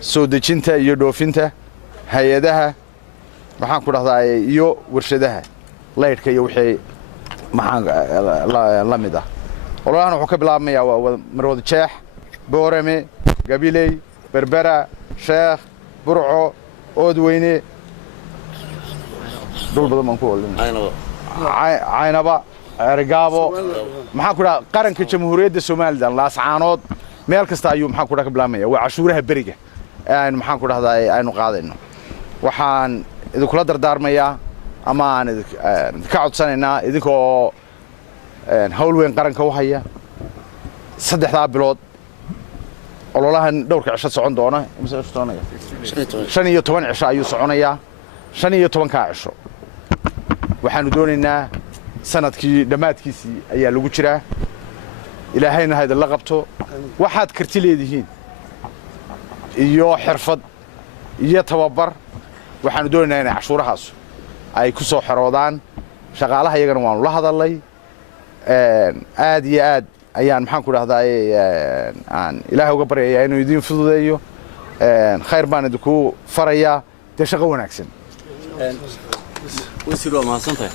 soo dejinta iyo dhoofinta hay'adaha waxaan ku dhahdaa iyo warshadaha leydhka iyo wixii maxaan la mid ah ololahan wuxuu ka bilaabmayaa waa Marwada Jeex Boorame Gabiley Berbera Sheekh Burco Oodweyne dul badan man ku olin Caynaba Ergaabo maxaan ku dhahaa qaranka jamhuuriyadda Soomaaliland laascaanood meel kasta ayuu maxaan ku dhahaa ka bilaabmaya waa cashuuraha bariga aan maxaan ku dhahdaa aynu qaadayno waxaan idinkula dardaarmayaa ama aan ka codsanaynaa idinkoo hawl weyn qaranka u haya 3 bilood ololahan dhowrka cisho socon doona 15 cisho ayuu soconayaa 15 cisho waxaanu doonaynaa sanadkii dhamaadkiisii ayaa lagu jiraa ilaahayna ha idin la qabto waxaad karti leedihiin iyo xirfad iyo tababar waxaanu doonaynaa inay cashuurahaas ay ku soo xaroodaan shaqaalaha iyagana waanu la hadalay aad iyo aad ayaan maxaan ku dhahdaa aan ilaahay uga baryayaa inuu idin fududeeyo khayr baan idinku farayaa de shaqo wanaagsan wasiir waa mahadsantahay